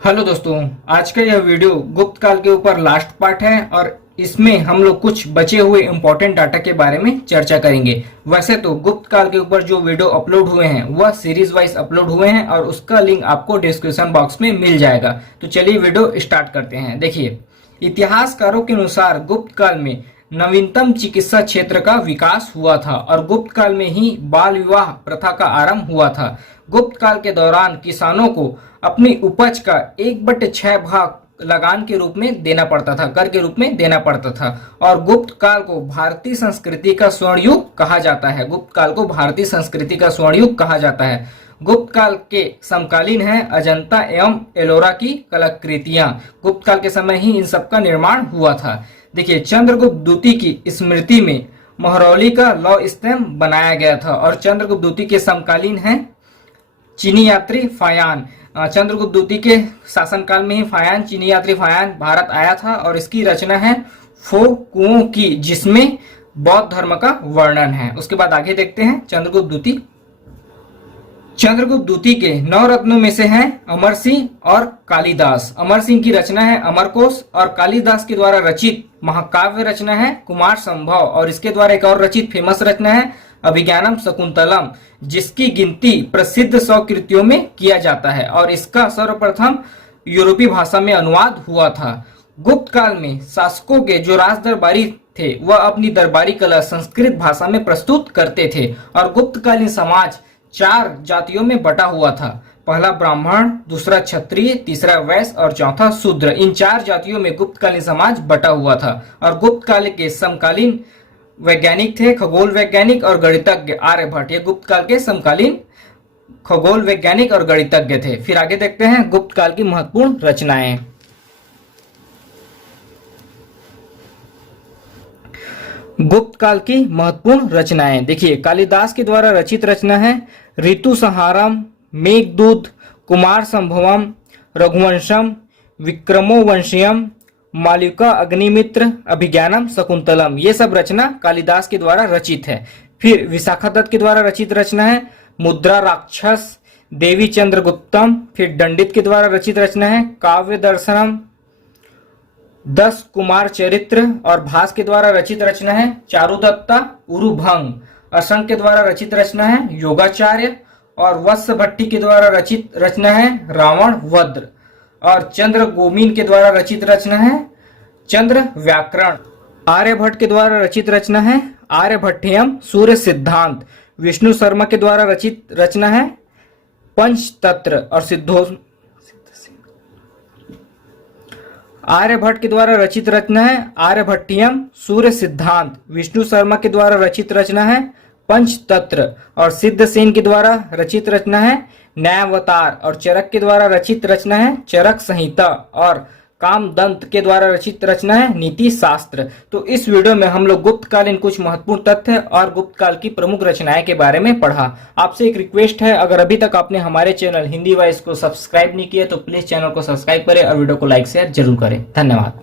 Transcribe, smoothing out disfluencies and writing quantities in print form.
Hello दोस्तों, आज का यह वीडियो गुप्त काल के ऊपर लास्ट पार्ट है और इसमें हम लोग कुछ बचे हुए इंपॉर्टेंट डाटा के बारे में चर्चा करेंगे। वैसे तो गुप्त काल के ऊपर जो वीडियो अपलोड हुए हैं वह सीरीज वाइज अपलोड हुए हैं और उसका लिंक आपको डिस्क्रिप्शन बॉक्स में मिल जाएगा। तो चलिए वीडियो स्टार्ट करते हैं। देखिए, इतिहासकारों के अनुसार गुप्त काल में नवीनतम चिकित्सा क्षेत्र का विकास हुआ था और गुप्त काल में ही बाल विवाह प्रथा का आरंभ हुआ था। गुप्त काल के दौरान किसानों को अपनी उपज का 1/6 भाग लगान के रूप में देना पड़ता था, कर के रूप में देना पड़ता था। और गुप्त काल को भारतीय संस्कृति का स्वर्ण युग कहा जाता है। गुप्त काल को भारतीय संस्कृति का स्वर्ण युग कहा जाता है। गुप्त काल के समकालीन है अजंता एवं एलोरा की कलाकृतियां। गुप्त काल के समय ही इन सब का निर्माण हुआ था। देखिए, चंद्रगुप्त द्वितीय की स्मृति में महरौली का लौह स्तंभ बनाया गया था और चंद्रगुप्त द्वितीय के समकालीन है चीनी यात्री फायान। चंद्रगुप्त द्वितीय के शासनकाल में ही फायान, चीनी यात्री फायान भारत आया था और इसकी रचना है फो कुओं की, जिसमें बौद्ध धर्म का वर्णन है। उसके बाद आगे देखते हैं चंद्रगुप्त द्वितीय। चंद्रगुप्त द्वितीय के 9 रत्नों में से हैं अमर सिंह और कालिदास। अमर सिंह की रचना है अमरकोश और कालिदास के द्वारा रचित महाकाव्य रचना है कुमार संभव और इसके द्वारा एक और रचित फेमस रचना है अभिज्ञानम शकुंतलम, जिसकी गिनती प्रसिद्ध 100 कृतियों में किया जाता है और इसका सर्वप्रथम यूरोपीय भाषा में अनुवाद हुआ था। गुप्त काल में शासकों के जो राज दरबारी थे वह अपनी दरबारी कला संस्कृत भाषा में प्रस्तुत करते थे और गुप्तकालीन समाज 4 जातियों में बटा हुआ था। पहला ब्राह्मण, दूसरा क्षत्रिय, तीसरा वैश्य और चौथा शूद्र। इन 4 जातियों में गुप्तकालीन समाज बटा हुआ था। और गुप्त काल के समकालीन वैज्ञानिक थे खगोल वैज्ञानिक और गणितज्ञ आर्यभट्ट। ये गुप्त काल के समकालीन खगोल वैज्ञानिक और गणितज्ञ थे। फिर आगे देखते हैं गुप्त काल की महत्वपूर्ण रचनाएं। गुप्त काल की महत्वपूर्ण रचनाएं देखिए, कालिदास के द्वारा रचित रचना है ऋतु संहारम, मेघदूत, कुमार संभवम, रघुवंशम, विक्रमोवंशियम, मालविका अग्निमित्र, अभिज्ञानम शकुंतलम। ये सब रचना कालिदास के द्वारा रचित है। फिर विशाखादत्त के द्वारा रचित रचना है मुद्रा राक्षस, देवी चंद्रगुप्तम। फिर दंडित के द्वारा रचित रचना है काव्य दर्शनम, 10 कुमार चरित्र। और भास के द्वारा रचित रचना है चारुदत्ता उरुभंग। असंग के द्वारा रचित रचना है योगाचार्य और वत्स भट्टी के द्वारा रचित रचना है रावण वद्र। और चंद्र गोमीन के द्वारा रचित रचना है चंद्र व्याकरण। आर्यभट्ट के द्वारा रचित रचना है आर्यभट्टियम सूर्य सिद्धांत। विष्णु शर्मा के द्वारा रचित रचना है पंचतंत्र और सिद्धो। आर्यभट्ट के द्वारा रचित रचना है आर्यभट्टियम सूर्य सिद्धांत। विष्णु शर्मा के द्वारा रचित रचना है पंचतंत्र और सिद्धसेन के द्वारा रचित रचना है न्यायावतार। और चरक के द्वारा रचित रचना है चरक संहिता और कामदंत के द्वारा रचित रचना है नीति शास्त्र। तो इस वीडियो में हम लोग गुप्त कालीन कुछ महत्वपूर्ण तथ्य और गुप्त काल की प्रमुख रचनाएं के बारे में पढ़ा। आपसे एक रिक्वेस्ट है, अगर अभी तक आपने हमारे चैनल हिंदी वाइज को सब्सक्राइब नहीं किया तो प्लीज चैनल को सब्सक्राइब करें और वीडियो को लाइक शेयर जरूर करें। धन्यवाद।